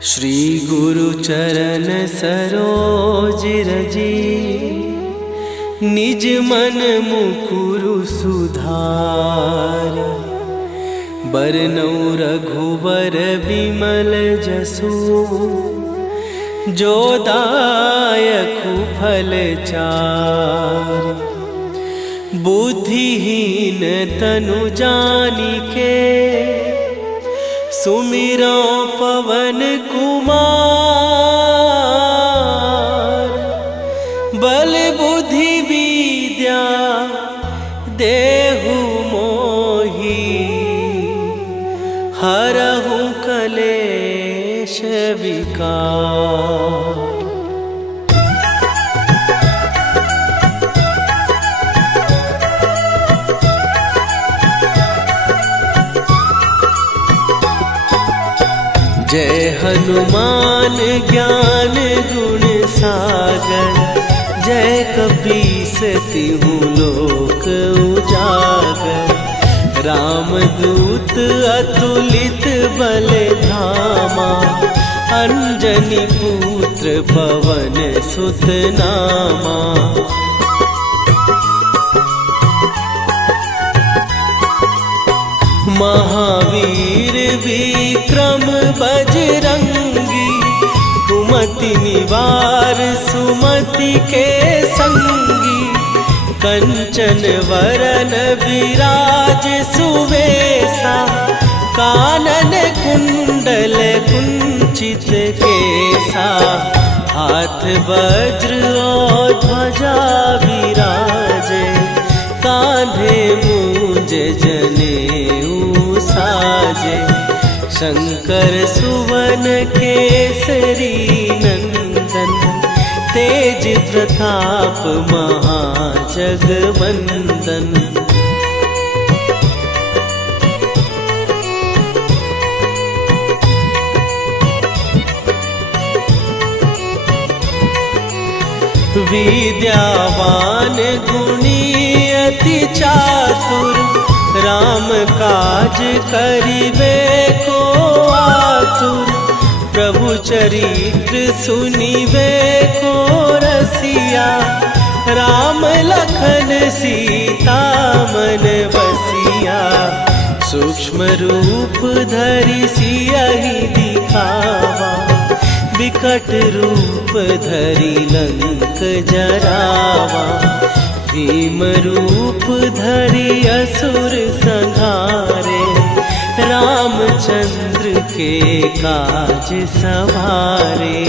श्री गुरु चरण सरोज रजी, निज मन मुकुरु सुधार। बरनउँ रघुबर बिमल जसु, जो दायकु फल चार। बुद्धिहीन तनु जानिके, सुमिरो पवन कुमार। बल बुद्धि विद्या देहु मोहि, हरहु कलेश विकार। जय हनुमान ज्ञान गुण सागर, जय कपीस तिहु लोक उजागर। रामदूत अतुलित बल धामा, अंजनी पुत्र पवन सुत नामा। महावीर विक्रम बजरंगी, कुमति निवार सुमति के संगी। कंचन वरन विराज सुवेशा, कानन कुंडल कुंचित केसा। हाथ वज्र और ध्वजा विराजे, कांधे मूंज जनेऊ साजे। शंकर सुवन केसरी नंदन, तेज प्रताप महाजगवंदन। विद्यावान गुणी अति चातुर, राम काज करिबे को आतुर। प्रभु चरित्र सुनिबे को रसिया, राम लखन सीता मन बसिया। सूक्ष्म रूप धरि सियहि दिखावा, विकट रूप धरि लंक जरावा। भीम रूप धरि असुर संहारे, रामचंद्र के काज सवारे।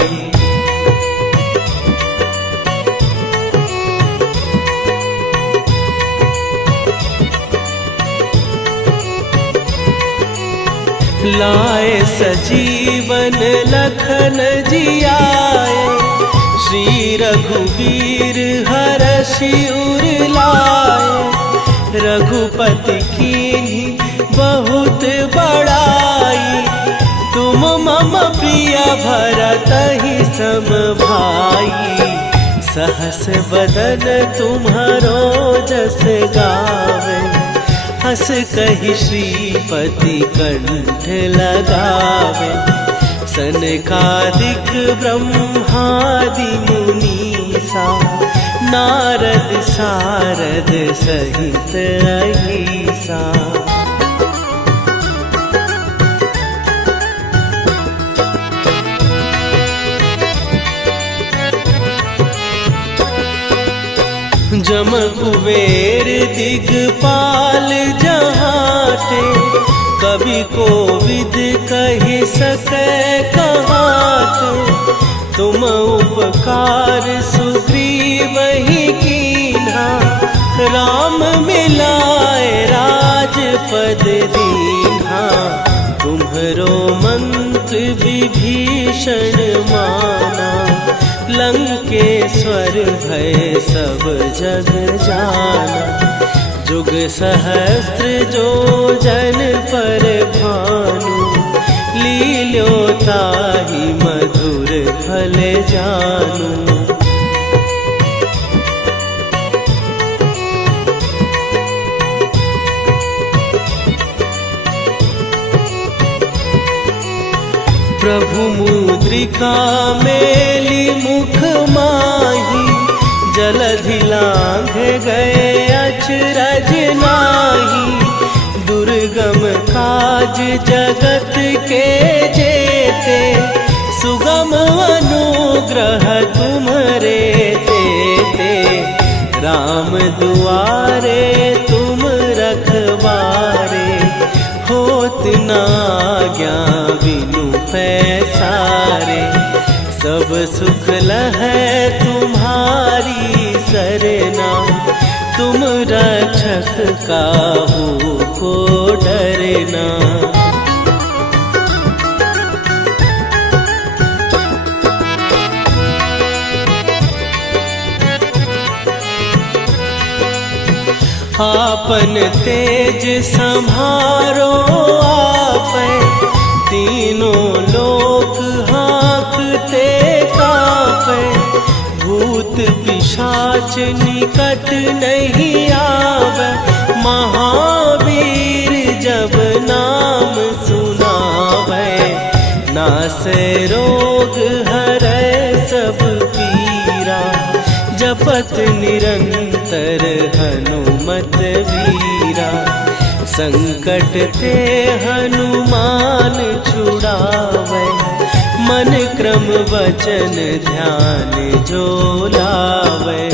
लाए सजीवन लखन जियाए, श्री रघुवीर हरषि उर लाए। रघुपति कीन्ही बहुत बड़ाई, तुम मम प्रिय भरतहि सम भाई। सहस बदन तुम्हारो जस गावे, हस कहि श्रीपति कंठ लगावे। सनकादिक ब्रह्मादि मुनीसा, नारद सारद सहित अहिसा। जम कुबेर दिगपाल जहाते, कवि कोविद कहि सकै कहाते। तुम उपकार सुग्रीवहि कीन्हा, राम मिलाए राजपद दीन्हा। तुम्हरो मंत्र विभीषण माना, लंकेश्वर भय सब जग जाना। जुग सहस्त्र जो जन पर भानु, लील्यो ताहि मधुर फल जानू। प्रभु मुद्रिका मेली मुख माही, जलधि लांघ गए अचरज नाही। दुर्गम काज जगत के जेते, सुगम अनुग्रह तुम्हारे तेते। राम दुआरे तुम रखवारे, होत ना आज्ञा बिनु पैसारे। सब सुख लहै तुम्हारी सरना, तुम रक्षक काहू को डरना। आपन तेज संभारो आपै, तीनों लोक हाँकते कापै। भूत पिशाच निकट नहीं आवे, महावीर जब नाम सुनावे। नासै रोग हरै सब पीरा, जपत निरंतर हनुमत वीरा। संकट ते हनुमान छुड़ावे, मन क्रम वचन ध्यान जो लावे।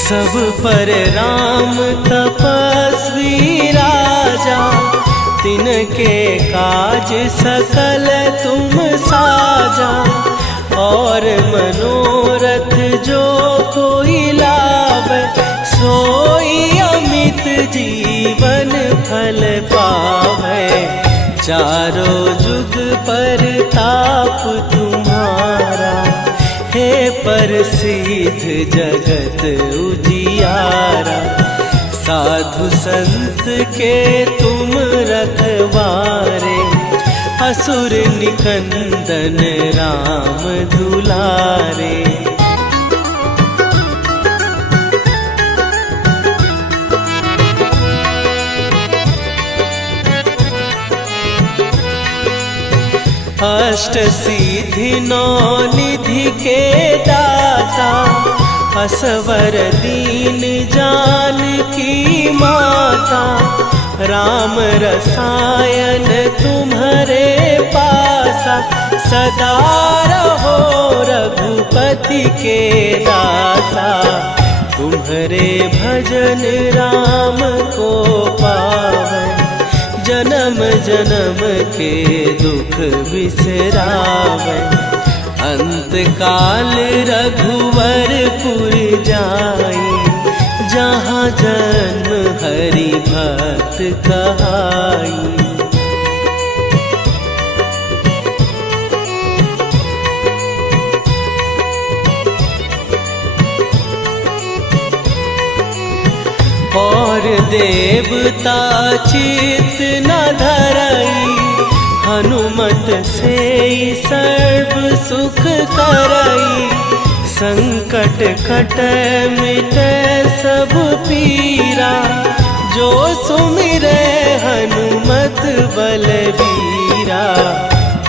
सब पर राम तपस्वी राजा, तिनके काज सकल तुम साजा। और मनोरथ जो कोई लावे, सोई अमित जीवन फल पावे। चारों जुग पर ताप तुम्हारा, हे प्रसिद्ध जगत उजियारा। साधु संत के तुम रखवारे, असुर निकंदन राम दुलारे। अष्ट सिद्धि नौ निधि के दाता, असवर दीन जानकी माता। राम रसायन तुम्हारे पासा, सदा रहो रघुपति के दासा। तुम्हारे भजन राम को पावे, जन्म जन्म के दुख बिसरावे। अंत काल रघुवरपुर जाई, जहाँ जन्म हरि भक्त कहाई। और देवता चित न धरई, हनुमत से सर्व सुख करई। संकट कटै मिटै सब पीरा, जो सुमिरै हनुमत बलबीरा।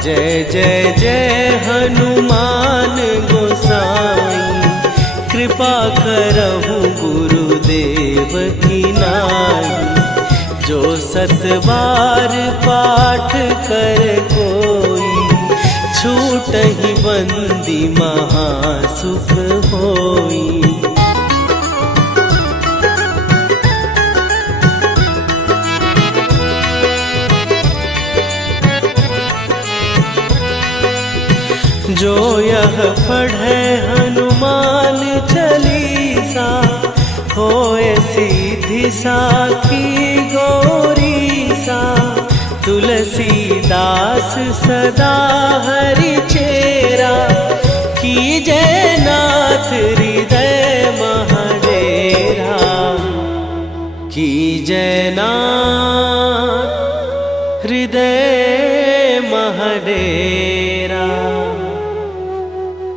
जय जय जय हनुमान गोसाई, कृपा करहु गुरुदेव की नाई। जो सत बार पाठ कर कोई, छूटहि बंदी महासुख होई। जो यह पढ़े हनुमान चालीसा, होए सीधी साखी गौरीसा। तुलसीदास सदा हरि चेरा, कीजय नाथ हृदय महडेरा। कीजय नाथ हृदय महडेरा।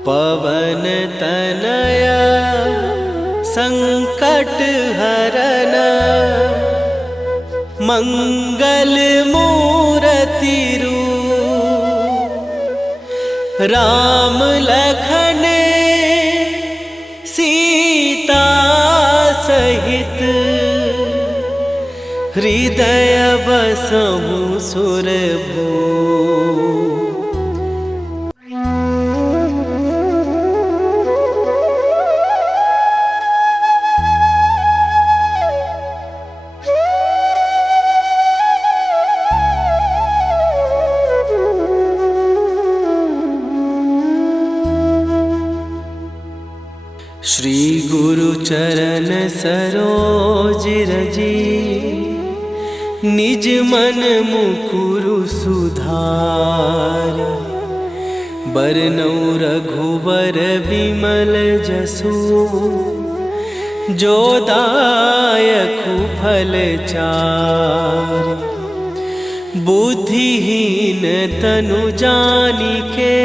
पवन तनय संकट हरन मंगल मूर्ति रूप राम लखन सीता सहित हृदय बसहु सुरभू। श्री गुरु चरण सरोज रजी निज मन मुकुरु सुधार। बरनउँ रघुबर बिमल जसु जो दायकु फल चार। बुद्धिहीन तनु जानिके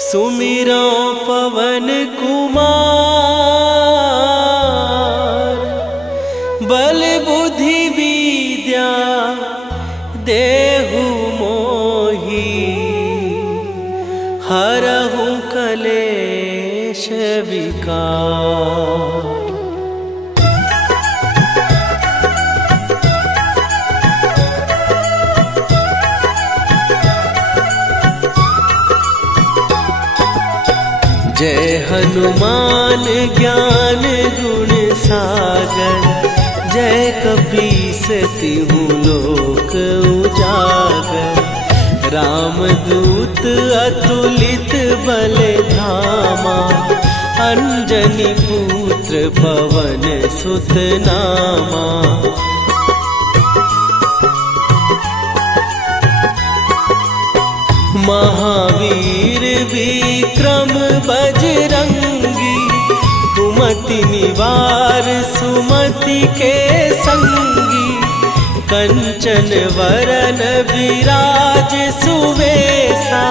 सुमिरो पवन कुमार। बल बुद्धि विद्या देहु मोहि हरहु कलेश विकार। जय हनुमान ज्ञान गुण सागर। जय कपीस तिहु लोक उजागर। रामदूत अतुलित बल धामा। अंजनी पुत्र पवन सुत नामा। महावीर विक्रम बजरंगी। कुमति निवार सुमति के संगी। कंचन वरन विराज सुवेशा।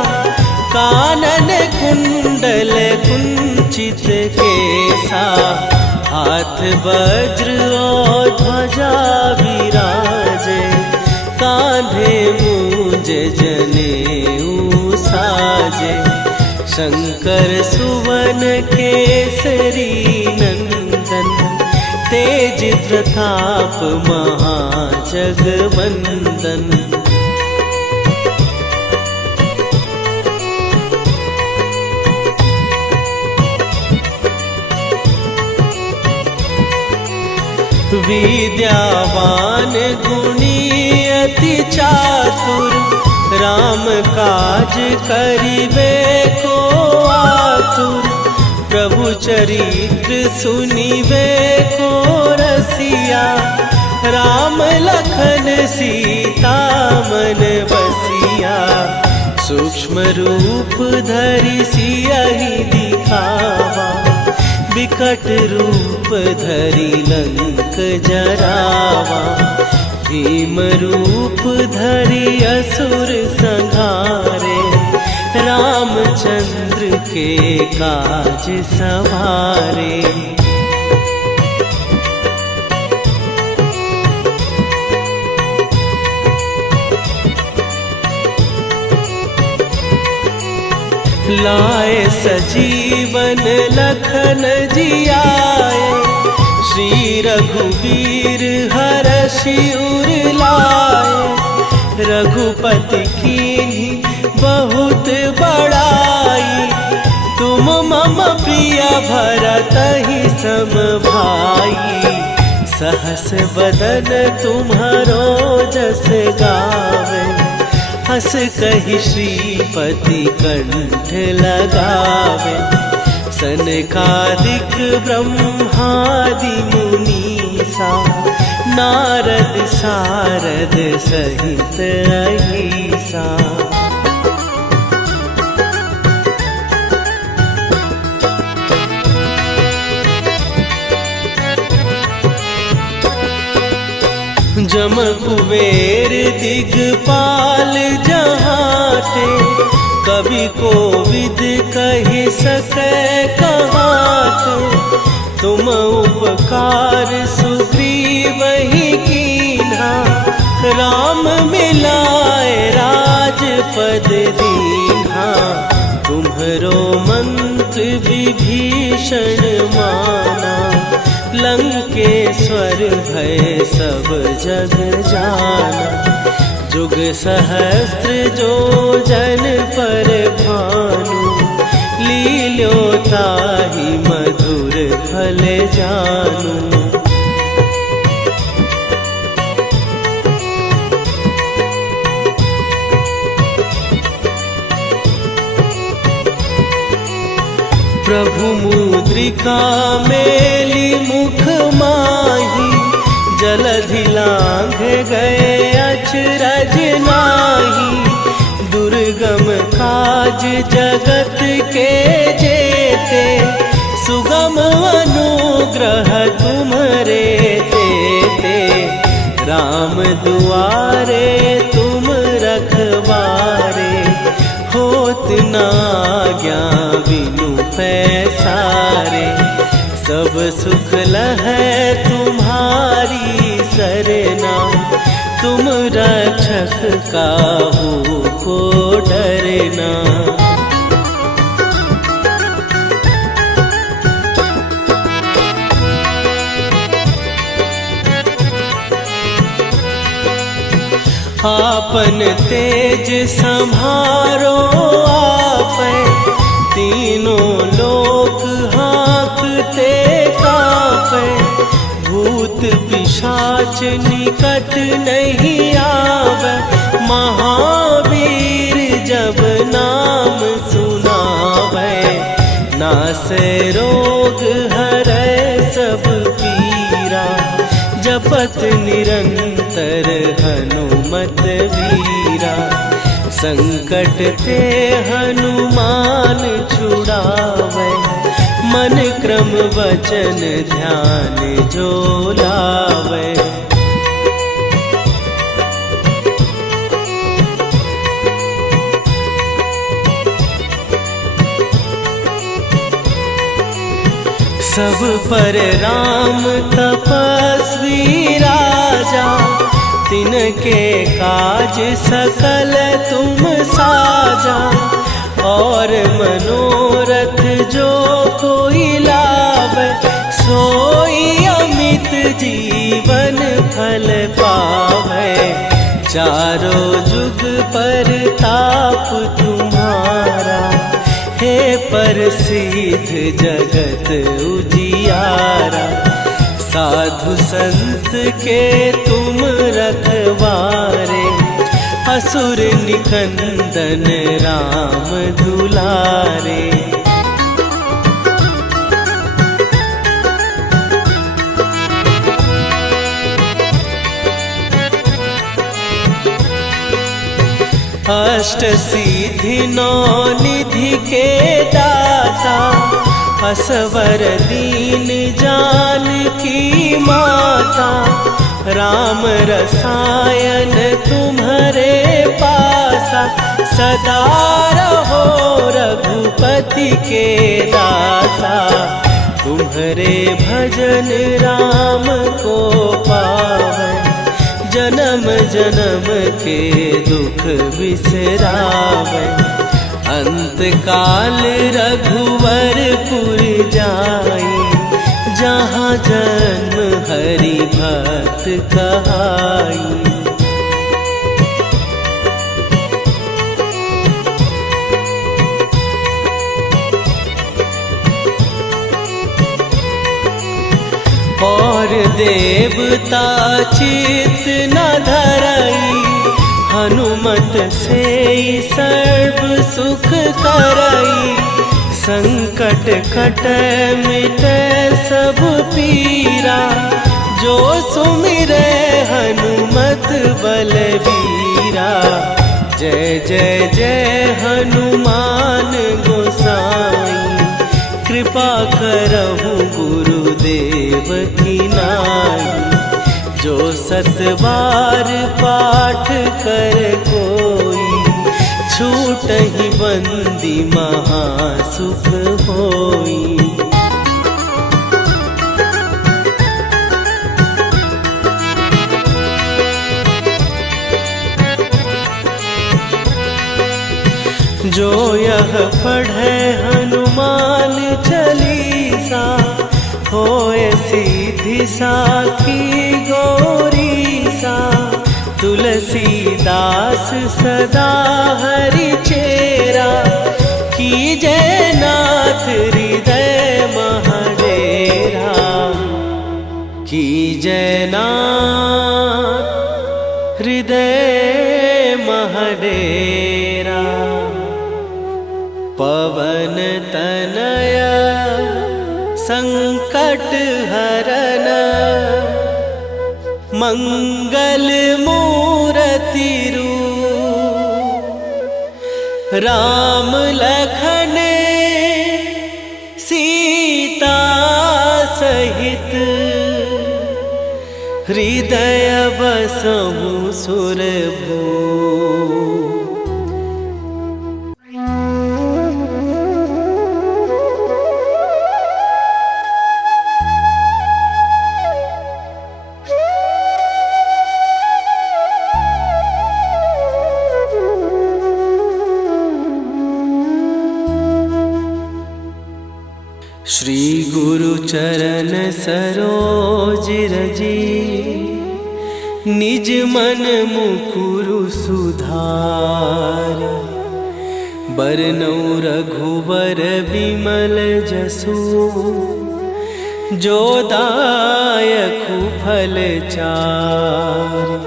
कानन कुंडल कुंचित केसा। हाथ वज्र और ध्वजा विराजे। कांधे मूंज जनेऊ साजे। शंकर सुवन केसरी नंदन। तेज प्रताप महाजगवंदन। विद्यावान गुणी अति चातुर। राम काज करिबे को आतुर। प्रभु चरित्र सुनिबे को रसिया। राम लखन सीता मन बसिया। सूक्ष्म रूप धरि सियहि दिखावा। विकट रूप धरि लंक जरावा। भीम रूप धरि असुर संहारे। रामचंद्र के काज सवारे। लाए सजीवन लखन जियाए। श्री रघुवीर हरषि उर लाए। रघुपति कीन्ही बहुत बड़ाई। तुम मम प्रिय भरतहि सम भाई। सहस बदन तुम्हारो जस गावे। हस कहि श्रीपति कंठ लगावे। सनकादिक ब्रह्मादि मुनीसा। नारद सारद सहित अहिसा। जम कुबेर दिगपाल जहाते। कवि कोविद कहि सकै कहाते। तुम उपकार सुग्रीव ही कीन्हा, राम मिलाए राजपद दीन्हा। तुम्हरो मंत्र विभीषण माना, लंकेश्वर भय सब जग जाना। जुग सहस्त्र जो जन पर भानु, लील्यो ताहि मधुर फल जानू। प्रभु मुद्रिका मेली मुख माही, जलधि लांघ गए अचरज नाही। दुर्गम काज जगत के जेते, सुगम अनुग्रह तुम्हरे तेते। राम दुआरे तुम रखवारे, होत न आज्ञा बिनु पैसारे। सब सुख लहै तुम्हारी सरना, तुम रक्षक काहू को डरना। आपन तेज संभारो आपै, तीनों लोक हाँकते कापै। भूत पिशाच निकट नहीं आवे, महावीर जब नाम सुनावे। नासै रोग हरै सब पीरा, जपत निरंतर हनुमत वीरा। संकट ते हनुमान छुड़ावे, मन क्रम वचन ध्यान जो लावे। सब पर राम तपस्वी राजा, तिनके काज सकल तुम साजा। और मनोरथ जो कोई लावे, सोई अमित जीवन फल पावे। चारों जुग पर ताप तुम्हारा, हे प्रसिद्ध जगत उजियारा। साधु संत के तुम रखवारे, असुर निकंदन राम दुलारे। अष्ट सिद्धि नौ निधि के दाता, असवर दीन जानकी माता। राम रसायन तुम्हारे पासा, सदा रहो रघुपति के दासा। तुम्हारे भजन राम को पावे, जन्म जन्म के दुख बिसरावे। अंत काल रघुवरपुर जाई, जहाँ जन्म हरि भक्त कहाई। और देवता चित न धरई, हनुमत से सर्व सुख करई। संकट कटै मिटै सब पीरा, जो सुमिरै हनुमत बलबीरा। जय जय जय हनुमान गोसाई, कृपा करहु गुरुदेव की नाई। जो सत बार पाठ कर कोई, छूटहि बंदी महासुख होई। जो यह पढ़े हनुमान चालीसा, होए सीधी साखी गौरी सा। तुलसीदास सदा हरि चेरा, कीजय नाथ हृदय महडेरा। कीजय नाथ हृदय महडेरा। पवन तनय संकट हरन, मंगल मूरति रूप। राम लखन सीता सहित, हृदय बसहु सुरभूप। श्री गुरु चरण सरोज रजी, निज मन मुकुरु सुधार। बरनउँ रघुबर बिमल जसु, जो दायकु फल चारि।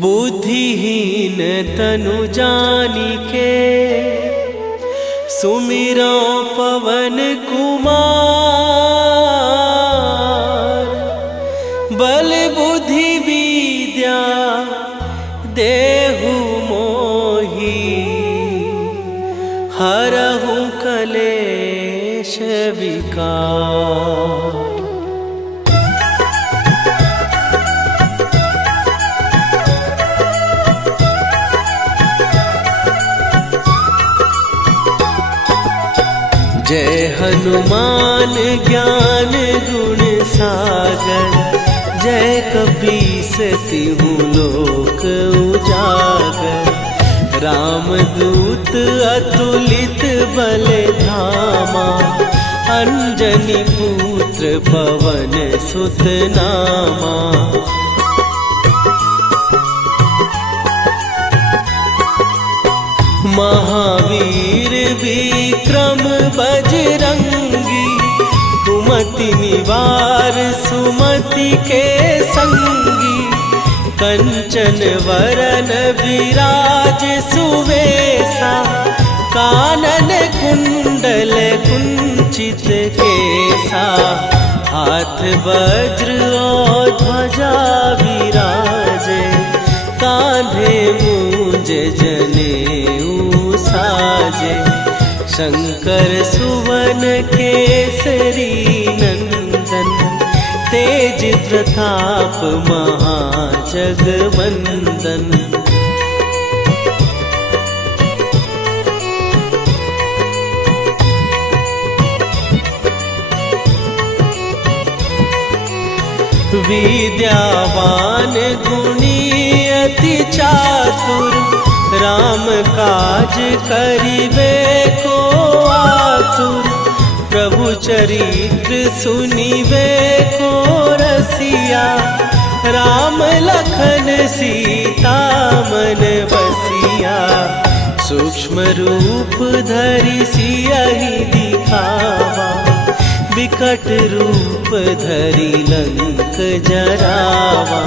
बुद्धिहीन तनु जानिके, सुमिरो पवन कुमार। बल बुद्धि विद्या देहु मोहि, हरहु कलेश विकार। जय हनुमान ज्ञान गुण सागर, जय कपीस तिहु लोक उजागर। रामदूत अतुलित बल धामा, अंजनी पुत्र पवन सुत नामा। महावीर विक्रम बजरंगी, कुमति निवार सुमति के संगी। कंचन वरन विराज सुवेशा, कानन कुंडल कुंचित केसा। हाथ वज्र और ध्वजा विराजे, कांधे मूंज जनेऊ साजे। शंकर सुवन केसरी नंदन, तेज प्रताप महाजगवंदन। विद्यावान गुणी अति चातुर, राम काज करिबे को आतुर। प्रभु चरित्र सुनिबे को रसिया, राम लखन सीता मन बसिया। सूक्ष्म रूप धरि सियहि दिखावा, विकट रूप धरि लंक जरावा।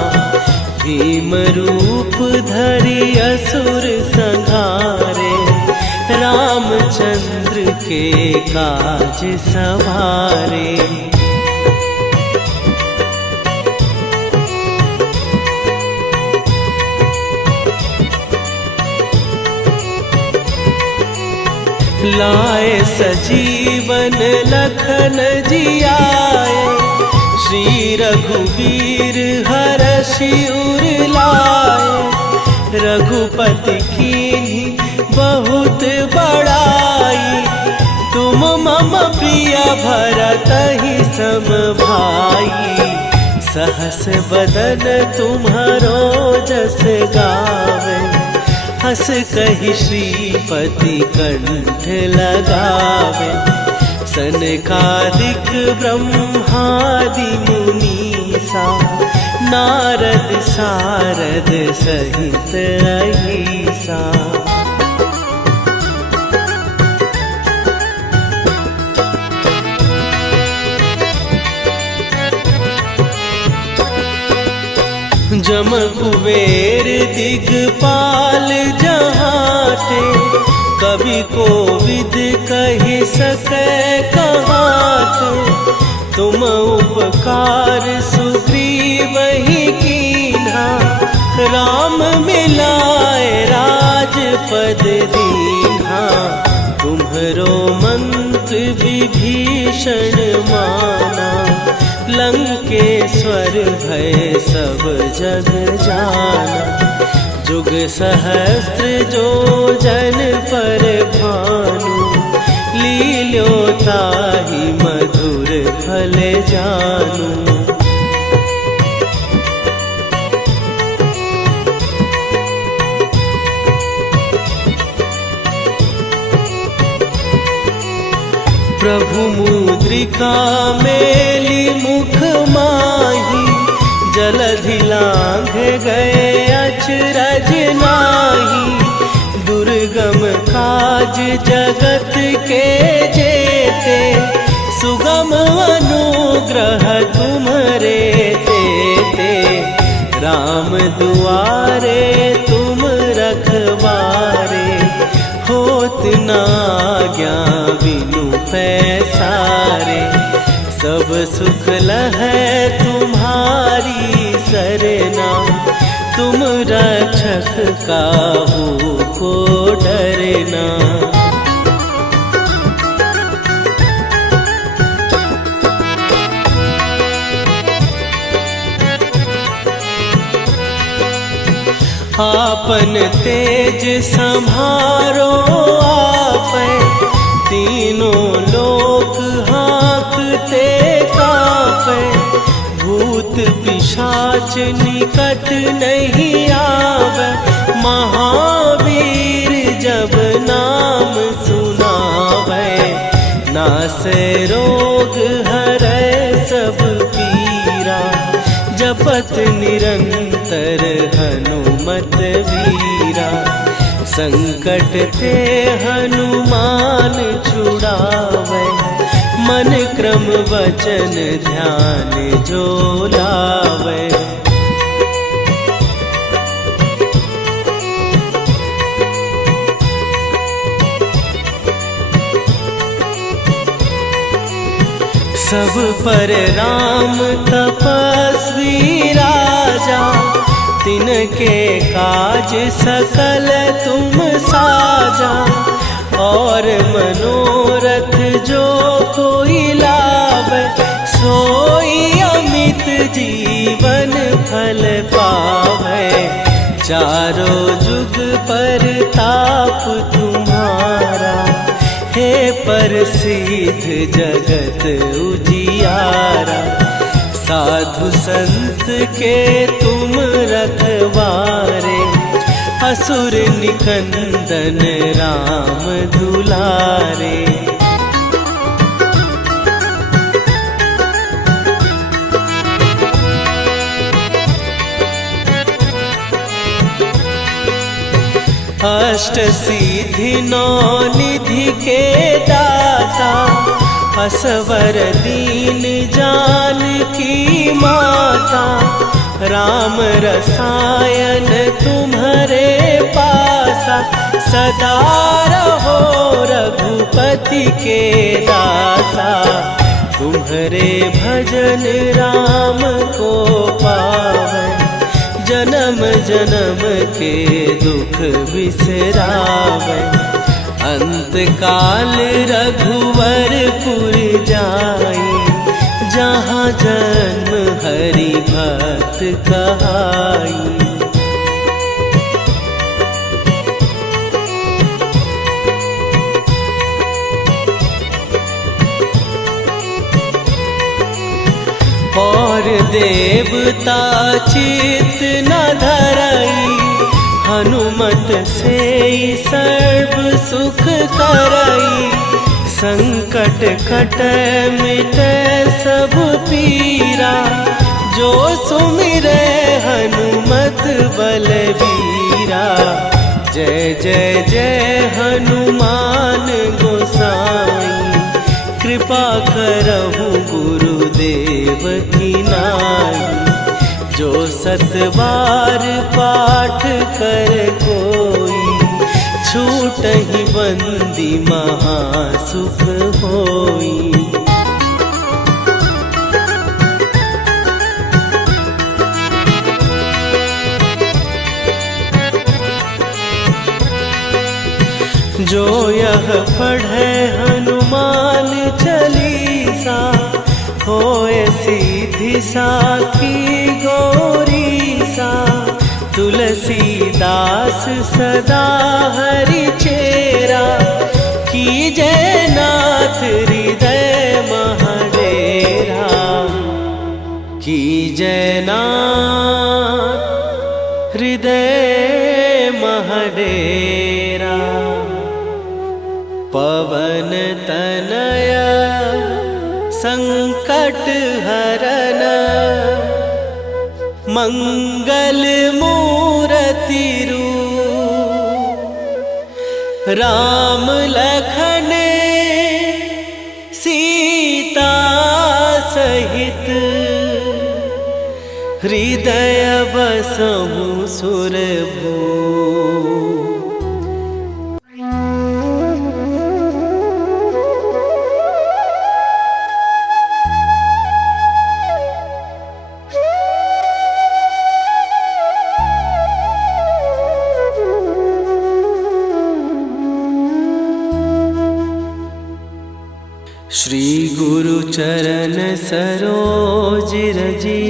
भीम रूप धरि असुर संहारे, रामचंद्र के काज सवारे। लाए सजीवन लखन जियाए, श्री रघुवीर हरषि उर लाए। रघुपति कीन्ही बहुत बड़ाई, तुम मम प्रिय भरतहि सम भाई। सहस बदन तुम्हारो जस गावे, हंस कही श्रीपति कंठ लगावे। सनकादिक ब्रह्मादि मुनीसा नारद सारद सहित अहिसा। जम कुबेर दिगपाल जहाते, कवि कोविद कहि सकै कहाते। तुम उपकार सुग्रीवहि कीन्हा, राम मिलाए राजपद दीन्हा। तुम्हरो मंत्र विभीषण माना, लंकेश्वर भय सब जग जाना। जुग सहस्त्र जो जन पर भानु, लील्यो ताहि मधुर फल जानू। प्रभु मुद्रिका मेली मुख माही, जलधि लांघ गए अचरज नाही। दुर्गम काज जगत के जेते, सुगम अनुग्रह तुम्हरे तेते। राम दुआरे तुम रखवारे, होत न आज्ञा बिनु पैसारे। सब सुख लहै तुम्हारी सरना, तुम रक्षक काहू को डरना। आपन तेज संभारो आपै, तीनों लोक हाँकते कापै। भूत पिशाच निकट नहीं आवे, महावीर जब नाम सुनावे। नासै रोग हरै सब पीरा, जपत निरंतर हनुमत वीरा। संकट ते हनुमान छुड़ावे, मन क्रम वचन ध्यान जो लावे। सब पर राम तपस्वी राजा, तिनके काज सकल तुम साजा। और मनोरथ जो कोई लावे, सोई अमित जीवन फल पावे। चारों जुग पर ताप तुम्हारा, हे प्रसिद्ध जगत उजियारा। साधु संत के तुम रखवारे, असुर निकंदन राम दुलारे। अष्ट सिद्धि नौ निधि के दाता, असवर दीन जानकी माता। राम रसायन तुम्हारे पासा, सदा रहो रघुपति के दासा। तुम्हारे भजन राम को पावै, जन्म जन्म के दुख बिसरावै। अंत काल रघुवरपुर जाई, जहाँ जन्म हरि भक्त कहाई। और देवता चित न धरई, हनुमत से सर्व सुख करई, संकट कटै मिटै सब पीरा। जो सुमिरै हनुमत बलबीरा, जय जय जय हनुमान गोसाई। कृपा करहु गुरुदेव की नाई, जो सत बार पाठ कर कोई, छूटहि बंदी महासुख होई। जो यह पढ़े हनुमान चालीसा, होए सीधी साखी गौरीसा। तुलसीदास सदा हरि चेरा, कीजय नाथ हृदय महडेरा। कीजय नाथ हृदय महडेरा। पवन तनया संकट हरन, मंगल मूरति रूप। राम लखन सीता सहित, हृदय बसहु सुरभूप। श्री गुरु चरण सरोज रजी,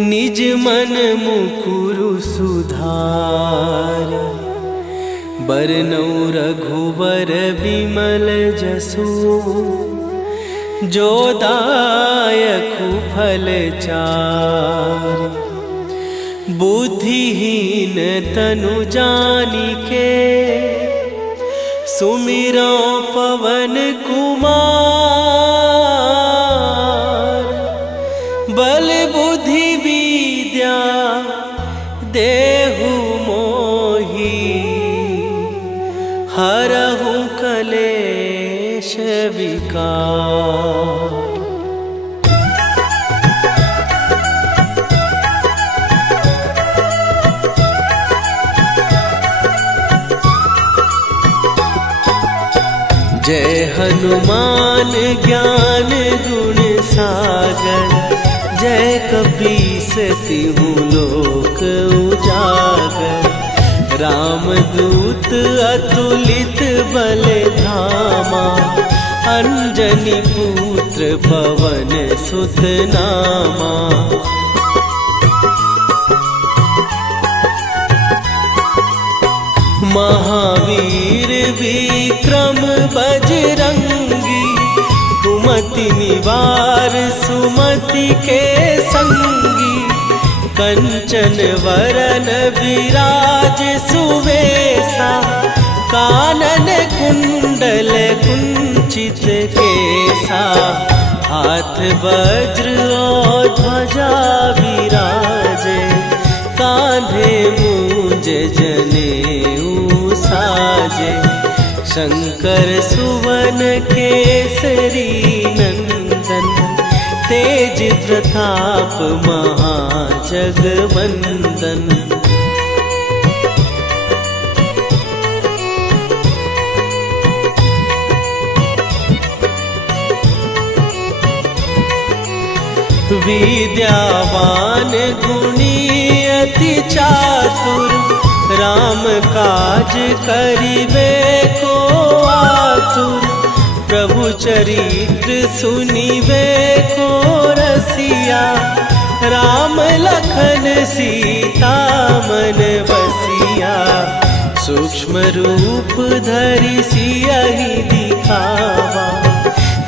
निज मन मुकुरु सुधार। बरनौ रघुबर बिमल जसु, जो दायकु फल चार। बुद्धिहीन तनु जानिके, सुमिरो पवन कुमार। बल बुद्धि विद्या देहु मोहि, हरहु कलेश विकार। जय हनुमान ज्ञान गुण सागर, जय कपीस तिहु लोक उजागर। रामदूत अतुलित बल धामा, अंजनी पुत्र पवन सुत नामा। महावीर विक्रम बजरंगी, कुमति निवार सुमति के संगी। कंचन वरन विराज सुवेशा, कानन कुंडल कुंचित केसा। हाथ वज्र और ध्वजा विराजे, कांधे मूंज जनेऊ साजे। शंकर सुवन केसरी नंदन, तेज प्रताप महाजगवंदन। विद्यावान गुणी अति चातुर, राम काज करिबे को आतुर। प्रभु चरित्र सुनिबे को रसिया, राम लखन सीता मन बसिया। सूक्ष्म रूप धरि सियहि दिखावा,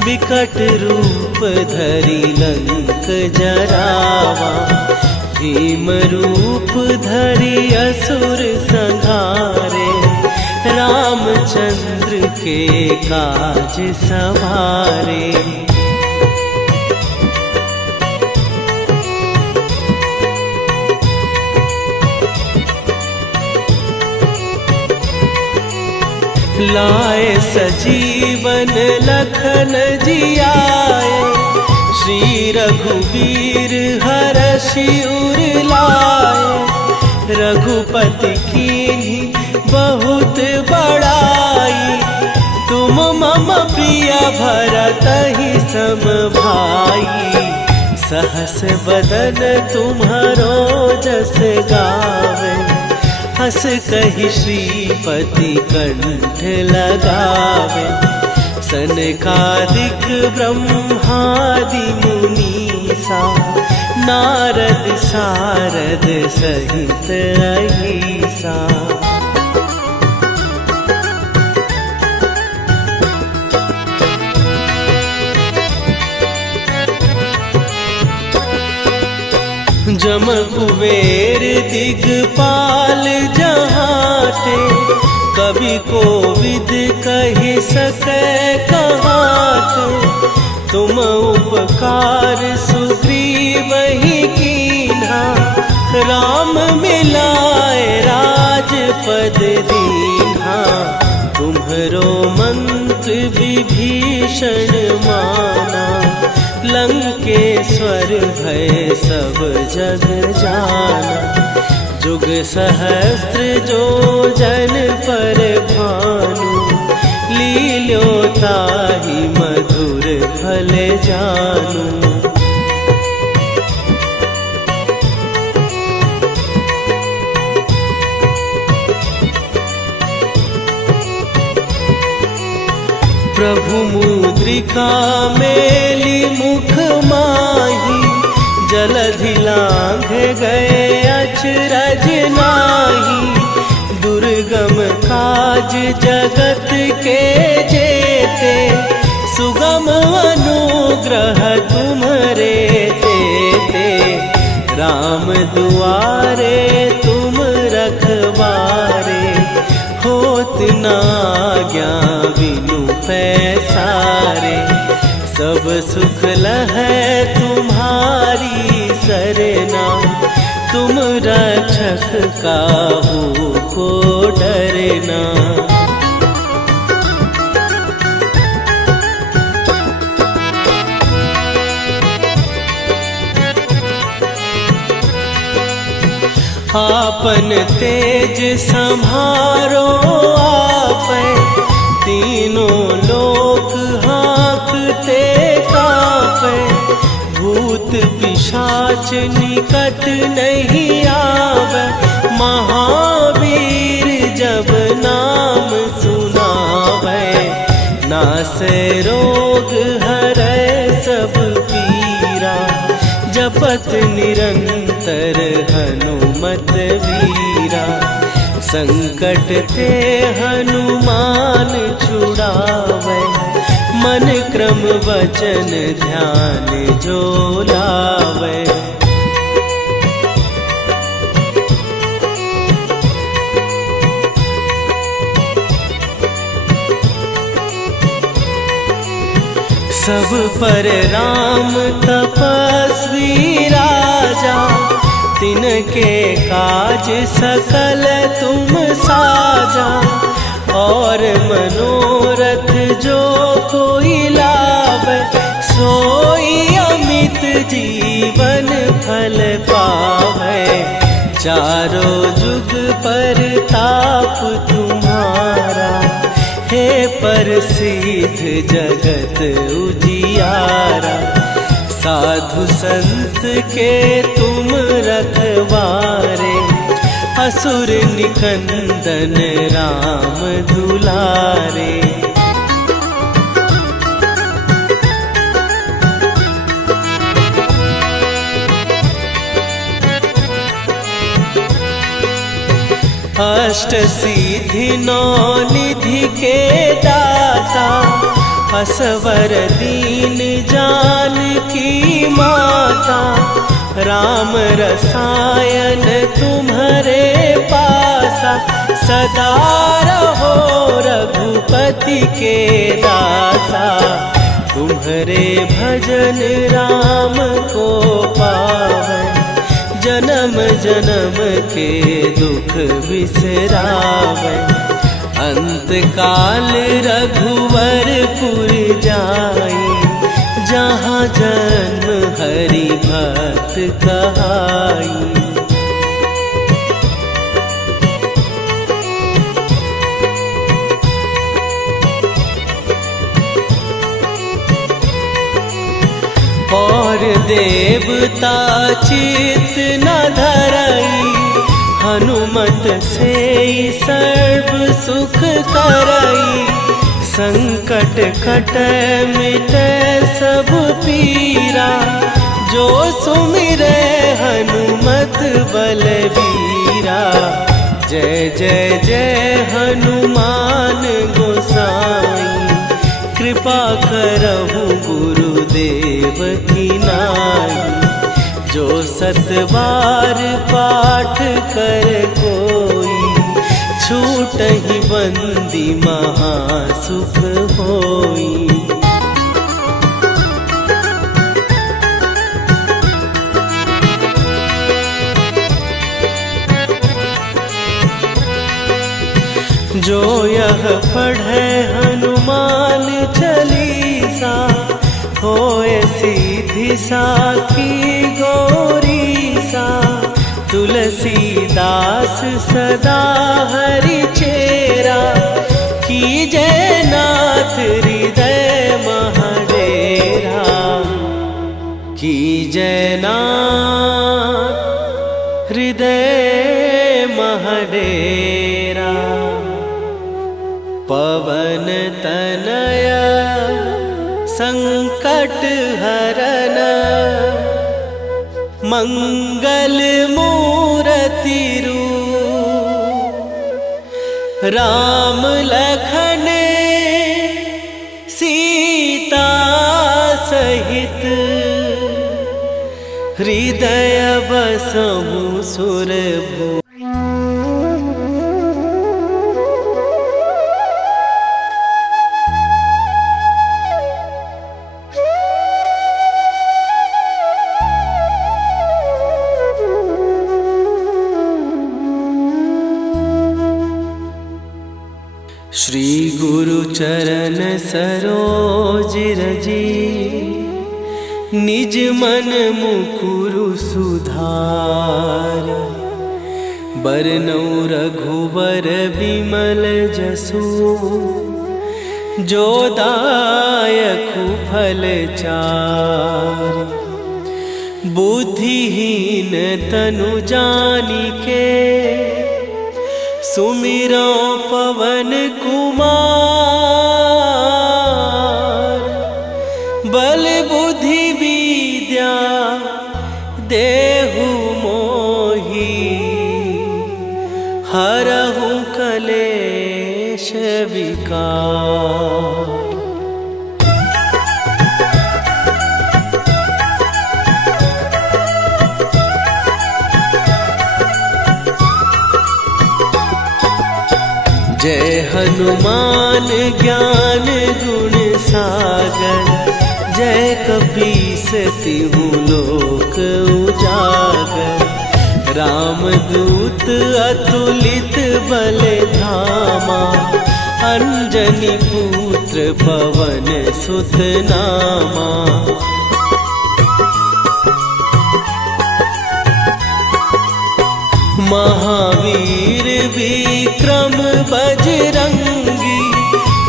विकट रूप धरि लंक जरावा। भीम रूप धरि असुर संहारे, रामचंद्र के काज सवारे। लाए सजीवन लखन जियाए, श्री रघुवीर हरषि उर लाए। रघुपति कीन्ही बहुत बड़ाई, तुम मम प्रिय भरतहि सम भाई। सहस बदन तुम्हारो जस गावे, हस कहि श्रीपति कंठ लगावे। सनकादिक ब्रह्मादि मुनीसा, नारद सारद सहित अहिसा। जम कुबेर दिगपाल जहाते, कवि कोविद कहि सकै कहाते। तुम उपकार सुग्रीवहि कीन्हा, राम मिलाए राजपद दीन्हा। तुम्हरो मंत्र विभीषण माना, लंकेश्वर भय सब जग जाना। जुग सहस्त्र जो जन पर भानु, लील्यो ताहि मधुर फल जानू। प्रभु मुद्रिका मेली मुख माही, जलधि लांघ गए अचरज नाहि। दुर्गम काज जगत के जेते, सुगम अनुग्रह तुम्हरे तेते। राम दुआरे तुम रखवारे, होत न आज्ञा बिनु पैसारे। सब सुख लहै तुम्हारी सरना, तुम रक्षक काहू को डरना। आपन तेज सम्हारो आपै, तीनों लोक हाँकते कांपै। भूत पिशाच निकट नहीं आवे, महावीर जब नाम सुनावे। नासै रोग हरै सब पीरा, जपत निरंतर हनुमत वीरा। संकट ते हनुमान छुड़ावे, मन क्रम वचन ध्यान जो लावे। सब पर राम तपस्वी राजा, तिनके काज सकल तुम साजा। और मनोरथ जो कोई लावे, सोई अमित जीवन फल पावे। चारों जुग पर ताप तुम्हारा, हे प्रसिद्ध जगत उजियारा। साधु संत के तुम रखवारे, असुर निकंदन राम दुलारे। अष्ट सिद्धि नौ निधि के दाता, असवर दीन जानकी माता। राम रसायन तुम्हारे पासा, सदा रहो रघुपति के दासा। तुम्हारे भजन राम को पावन, जन्म जन्म के दुख बिसरावे। अंत काल रघुवरपुर जाई, जहाँ जन्म हरि भक्त कहाई। और देवता चित न धरई, हनुमत से सर्व सुख करई। संकट कटे मिटे सब पीरा, जो सुमिरे हनुमत बलबीरा। जय जय जय हनुमान गोसाई, कृपा करहु गुरुदेव की नाई। जो सत बार पाठ कर कोई, छूटहि बंदी महासुख होई। जो यह पढ़े हनुमान चालीसा, होए सीधी साखी गौरीसा। तुलसीदास सदा हरि चेरा, कीजे नाथ हृदय महडेरा। कीजे नाथ हृदय महडेरा। पवन तनय संकट हरन, मंगल मूरति रूप। राम लखन सीता सहित, हृदय बसहु सुरभूप। श्री गुरु चरण सरोज रजी, निज मन मुकुरु सुधार। बरनउँ रघुवर बिमल जसु, जो दायकु फल चार। बुद्धिहीन तनु जानिके, सुमिरो पवन कुमार। बल बुद्धि विद्या देहु मोहि, हरहु कलेश विकार। जय हनुमान ज्ञान गुण सागर, जय कपीस तिहु लोक उजागर। रामदूत अतुलित बल धामा, अंजनी पुत्र पवन सुत नामा। महावीर विक्रम बजरंगी,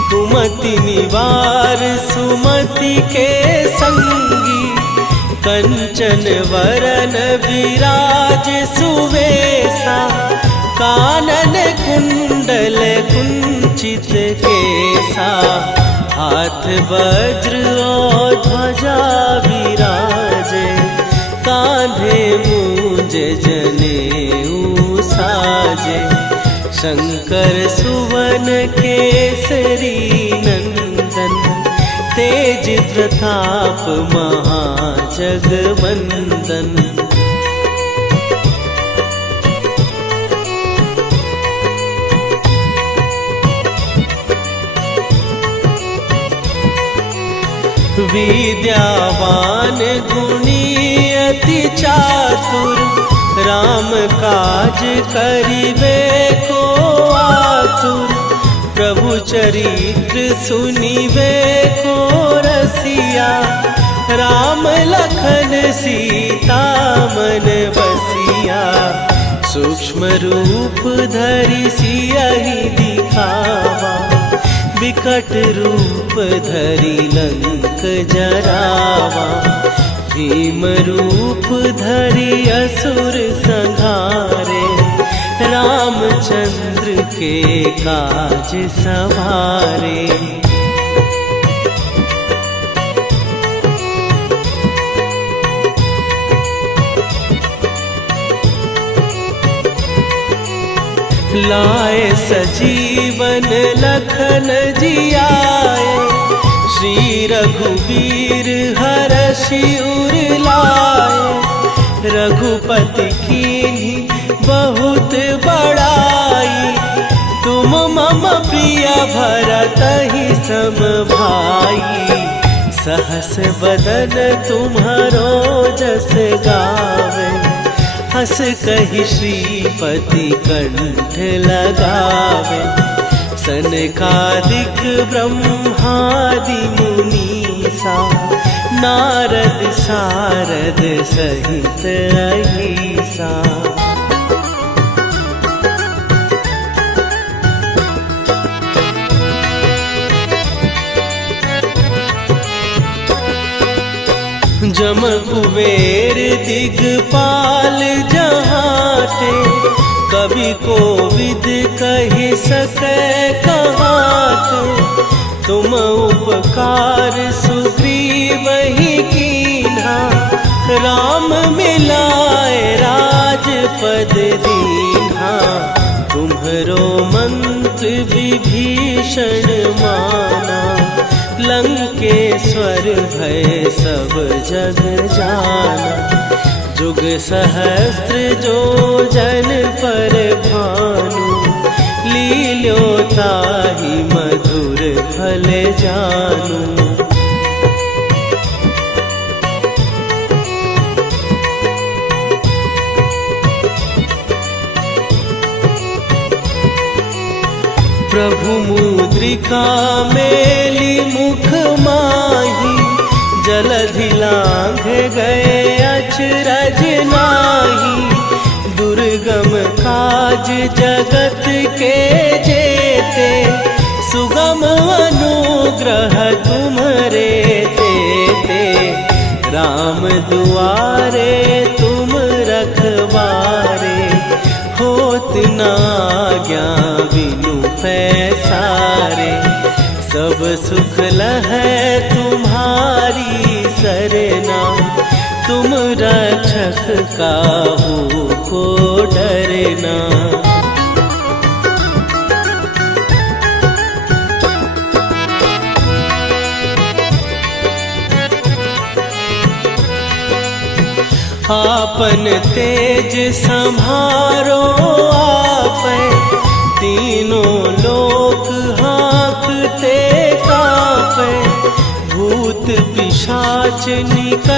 कुमति निवार सुमति के संगी। कंचन वरन विराज सुवेशा, कानन कुंडल कुंचित केसा। हाथ वज्र और ध्वजा विराजे, कांधे मूंज जनेऊ साजे। शंकर सुवन केसरी नंदन, तेज प्रताप महाजगवंदन। विद्यावान गुणी अति चातुर, राम काज करिबे को आतुर। प्रभु चरित्र सुनिबे को रसिया, राम लखन सीता मन बसिया। सूक्ष्म रूप धरि सियहि दिखावा, विकट रूप धरि लंक जरावा। भीम रूप धरि असुर संहारे, रामचंद्र के काज सवारे। लाए सजीवन लखन जियाए, श्री रघुवीर हरषि उर लाए। रघुपति कीन्ही बहुत बड़ाई, तुम मम प्रिय भरतहि सम भाई। सहस बदन तुम्हारो जस गावे, हस कहि श्रीपति कंठ लगावे। सनकादिक ब्रह्मादि मुनीसा, नारद सारद सहित अहिसा। जम कुबेर दिगपाल जहाते, कवि कोविद कहि सकै कहाते। तुम उपकार सुग्रीवहि कीन्हा, राम मिलाए राजपद दीन्हा। तुम्हरो मंत्र विभीषण माना, लंकेश्वर भय सब जग जाना। जुग सहस्त्र जो जन पर भानु, लील्यो ताहि मधुर फल जानू। प्रभु मुद्रिका मेली मुख माही, जलधि लांघ गए अचरज नाही। दुर्गम काज जगत के जेते, सुगम अनुग्रह तुम्हरे तेते। राम दुआरे तुम रखवारे, होत न आज्ञा बिनु पैसारे। सब सुख लहै तुम्हारी सरना, तुम रक्षक काहू को डरना। आपन तेज संभारो आपै, तीनों लोक हाँकते कापै। भूत पिशाच निकट